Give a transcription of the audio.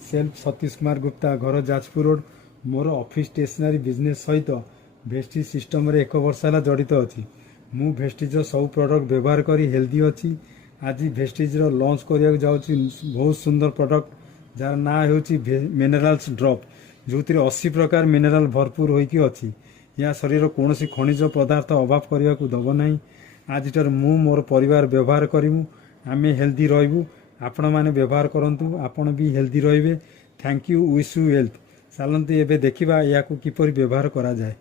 Self Satish Kumar Gupta घर Jajpur road मोर office stationery business सहित Vestige system रे 1 वर्ष है जड़ित अच्छी मु भेस्टिज सब प्रोडक्ट व्यवहार करी हेल्दी अच्छी आज भेस्टिज लॉन्च करने जाऊँगी बहुत सुंदर प्रोडक्ट जार ना हो मिनरल्स ड्रॉप जो 80 प्रकार मिनरल भरपूर होइकी अच्छी या शरीर कौन खनिज पदार्थ अभाव करने को दब ना आज मु मोर परिवार व्यवहार करूँ आम हेल्दी रही आपण मैंने व्यवहार करूँ आपण भी हेल्दी रे thank you wish you health चलते एवं देखा या किपर व्यवहार करा जाए।